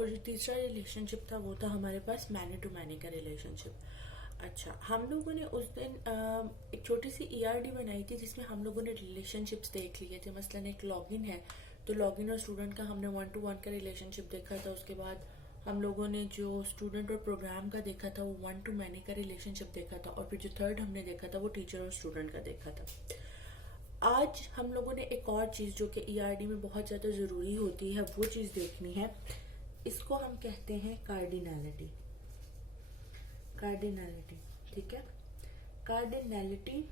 और जो तीसरा रिलेशनशिप था वो था हमारे पास मैनी टू मैनी का रिलेशनशिप। अच्छा, हम लोगों ने उस दिन एक छोटी सी ईआरडी बनाई थी जिसमें हम लोगों ने रिलेशनशिप्स देख लिए थे। मसलन एक लॉगिन है, तो लॉगिन और स्टूडेंट का हमने 1 to 1 का रिलेशनशिप देखा था। उसके बाद हम लोगों ने जो स्टूडेंट और प्रोग्राम का देखा था वो 1 to मैनी का रिलेशनशिप देखा था। और फिर जो थर्ड हमने देखा था वो टीचर और स्टूडेंट का देखा था। आज हम लोगों ने एक और चीज़ जो कि ईआरडी में बहुत ज़्यादा ज़रूरी होती है वो चीज़ देखनी है। इसको हम कहते हैं कार्डिनैलिटी। कार्डिनैलिटी, ठीक है। कार्डिनैलिटी,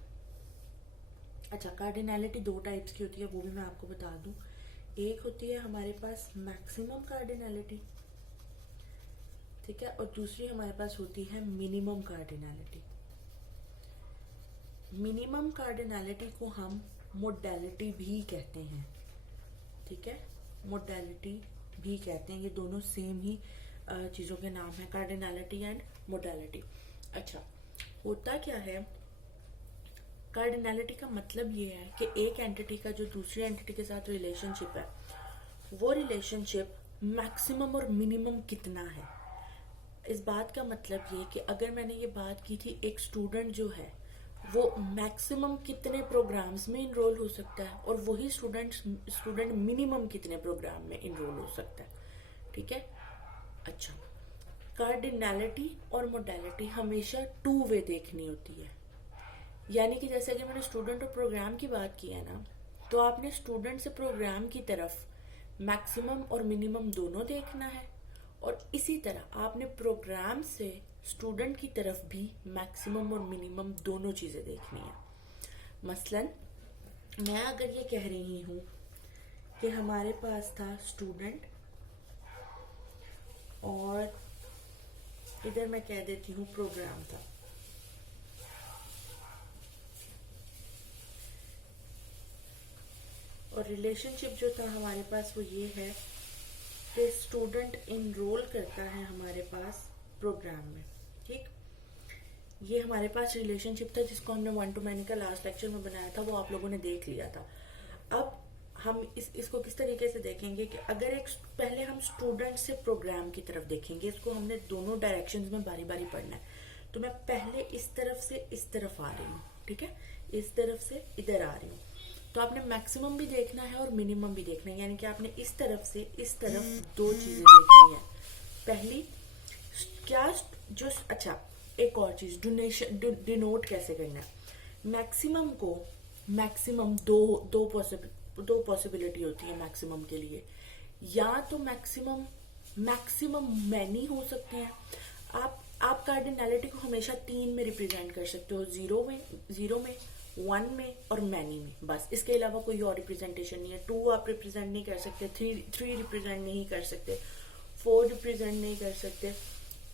अच्छा, कार्डिनैलिटी 2 टाइप्स की होती है, वो भी मैं आपको बता दूं। एक होती है हमारे पास मैक्सिमम कार्डिनैलिटी, ठीक है, और दूसरी हमारे पास होती है मिनिमम कार्डिनैलिटी। मिनिमम कार्डिनैलिटी को हम मोडैलिटी भी कहते हैं, ठीक है, मोडैलिटी भी कहते हैं। ये दोनों सेम ही चीज़ों के नाम है, कार्डिनैलिटी एंड मोडैलिटी। अच्छा, होता क्या है, कार्डिनैलिटी का मतलब ये है कि एक एंटिटी का जो दूसरी एंटिटी के साथ रिलेशनशिप है वो रिलेशनशिप मैक्सिमम और मिनिमम कितना है। इस बात का मतलब ये कि अगर मैंने ये बात की थी एक स्टूडेंट जो है वो मैक्सिमम कितने प्रोग्राम्स में इनरोल हो सकता है और वही स्टूडेंट मिनिमम कितने प्रोग्राम में इनरोल हो सकता है, ठीक है। अच्छा, कार्डिनैलिटी और मोडैलिटी हमेशा 2 वे देखनी होती है। यानी कि जैसे कि मैंने स्टूडेंट और प्रोग्राम की बात की है ना, तो आपने स्टूडेंट से प्रोग्राम की तरफ मैक्सिमम और मिनिमम दोनों देखना है, और इसी तरह आपने प्रोग्राम से स्टूडेंट की तरफ भी मैक्सिमम और मिनिमम दोनों चीज़ें देखनी है। मसलन मैं अगर ये कह रही हूँ कि हमारे पास था स्टूडेंट और इधर मैं कह देती हूँ प्रोग्राम था, और रिलेशनशिप जो था हमारे पास वो ये है कि स्टूडेंट इनरोल करता है हमारे पास प्रोग्राम में, ठीक। ये हमारे पास रिलेशनशिप था जिसको हमने 1 to मैनी का लास्ट लेक्चर में बनाया था, वो आप लोगों ने देख लिया था। अब हम इसको किस तरीके से देखेंगे कि अगर पहले हम स्टूडेंट से प्रोग्राम की तरफ देखेंगे। इसको हमने दोनों डायरेक्शंस में बारी बारी पढ़ना है। तो मैं पहले इस तरफ से इस तरफ आ रही हूँ, ठीक है, इस तरफ से इधर आ रही हूँ। तो आपने मैक्सिमम भी देखना है और मिनिमम भी देखना है, यानी कि आपने इस तरफ से इस तरफ 2 चीजें देखनी है। पहली क्या जो, अच्छा, एक और चीज, डिनोट कैसे करना है। मैक्सिमम को, मैक्सिमम दो पॉसिबिलिटी होती है मैक्सिमम के लिए। या तो मैक्सिमम मैनी हो सकते हैं। आप कार्डिनैलिटी को हमेशा 3 में रिप्रेजेंट कर सकते हो, 0 में 1 में और मैनी में, बस। इसके अलावा कोई और रिप्रेजेंटेशन नहीं है। 2 आप रिप्रेजेंट नहीं कर सकते, 3 रिप्रेजेंट नहीं कर सकते, 4 रिप्रेजेंट नहीं कर सकते।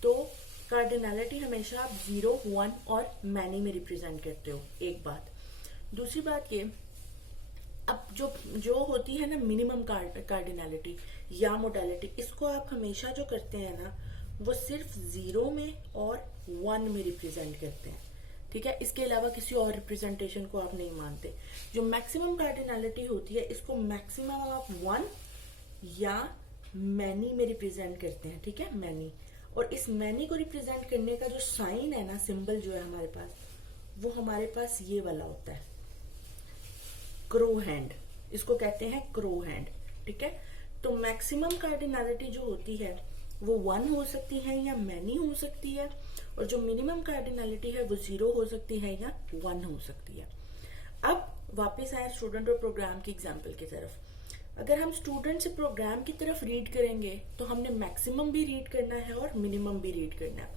तो कार्डिनैलिटी हमेशा आप 0, 1 और मैनी में रिप्रेजेंट करते हो, एक बात। दूसरी बात ये, अब जो होती है ना मिनिमम कार्डिनैलिटी या मोडैलिटी, इसको आप हमेशा जो करते हैं ना वो सिर्फ 0 में और 1 में रिप्रेजेंट करते हैं, ठीक है। इसके अलावा किसी और रिप्रेजेंटेशन को आप नहीं मानते। जो मैक्सिमम कार्डिनैलिटी होती है इसको मैक्सिमम आप 1 या मैनी में रिप्रेजेंट करते हैं, ठीक है, मैनी। और इस मैनी को रिप्रेजेंट करने का जो साइन है ना, सिंबल जो है हमारे पास, वो हमारे पास ये वाला होता है, क्रो हैंड। इसको कहते हैं क्रो हैंड, ठीक है। तो मैक्सिमम कार्डिनैलिटी जो होती है वो 1 हो सकती है या मैनी हो सकती है, और जो मिनिमम कार्डिनैलिटी है वो 0 हो सकती है या 1 हो सकती है। अब वापस आए स्टूडेंट और प्रोग्राम की एग्जांपल की तरफ। अगर हम स्टूडेंट से प्रोग्राम की तरफ रीड करेंगे तो हमने मैक्सिमम भी रीड करना है और मिनिमम भी रीड करना है।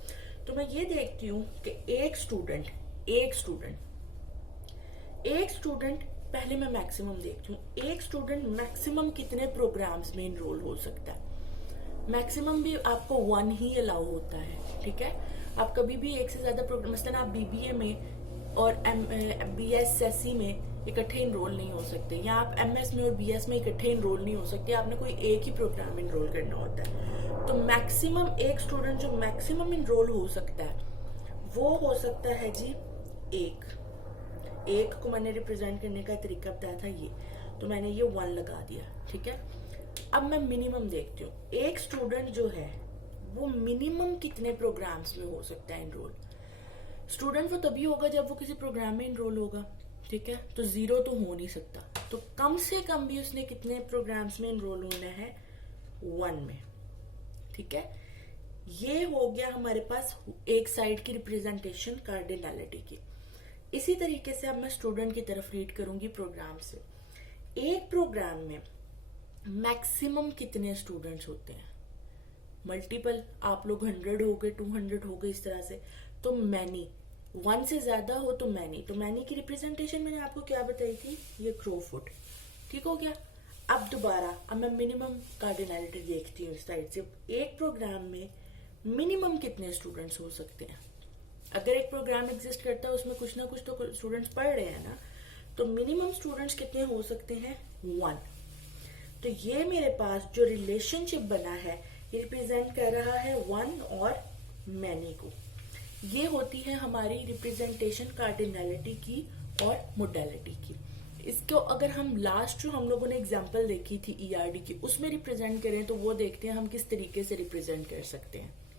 तो मैं ये देखती हूँ कि एक स्टूडेंट पहले मैं मैक्सिमम देखती हूँ। एक स्टूडेंट मैक्सिमम कितने प्रोग्राम्स में इनरोल हो सकता है। मैक्सिमम भी आपको 1 ही अलाउ होता है, ठीक है। आप कभी भी एक से ज्यादा प्रोग्राम, मसलन आप बीबीए में और बीएसएससी में इकट्ठे इनरोल नहीं हो सकते, या आप एमएस में और बीएस में इकट्ठे इनरोल नहीं हो सकते। आपने कोई एक ही प्रोग्राम इनरोल करना होता है। तो मैक्सिमम, एक स्टूडेंट जो मैक्सिमम इनरोल हो सकता है वो हो सकता है जी एक को मैंने रिप्रेजेंट करने का तरीका बताया था ये, तो मैंने ये 1 लगा दिया, ठीक है। अब मैं मिनिमम देखती हूँ, एक स्टूडेंट जो है वो मिनिमम कितने प्रोग्राम्स में हो सकता है इनरोल। स्टूडेंट वो तभी होगा जब वो किसी प्रोग्राम में इनरोल होगा, ठीक है, तो 0 तो हो नहीं सकता, तो कम से कम भी उसने कितने प्रोग्राम्स में इनरोल होना है, 1 में, ठीक है। ये हो गया हमारे पास एक साइड की रिप्रेजेंटेशन कार्डिनलिटी की। इसी तरीके से अब मैं स्टूडेंट की तरफ रीड करूंगी प्रोग्राम से। एक प्रोग्राम में मैक्सिमम कितने स्टूडेंट्स होते हैं, मल्टीपल, आप लोग 100 हो गए, 200 हो गए, इस तरह से, तो मैनी, 1 से ज्यादा हो तो मैनी। तो मैनी की रिप्रेजेंटेशन मैंने आपको क्या बताई थी, ये क्रोफुट, ठीक हो गया। अब दोबारा अब मैं मिनिमम कार्डिनलिटी देखती हूँ इस साइड से। एक प्रोग्राम में मिनिमम कितने स्टूडेंट्स हो सकते हैं, अगर एक प्रोग्राम एग्जिस्ट करता है उसमें कुछ ना कुछ तो स्टूडेंट्स पढ़ रहे हैं ना, तो मिनिमम स्टूडेंट्स कितने हो सकते हैं, 1। तो ये मेरे पास जो रिलेशनशिप बना है ये रिप्रेजेंट कर रहा है 1 और मैनी को। ये होती है हमारी रिप्रेजेंटेशन कार्डिनलिटी की और मोडालिटी की। इसको अगर हम लास्ट जो हम लोगों ने एग्जांपल देखी थी ईआरडी की, उसमें रिप्रेजेंट करें तो वो देखते हैं हम किस तरीके से रिप्रेजेंट कर सकते हैं।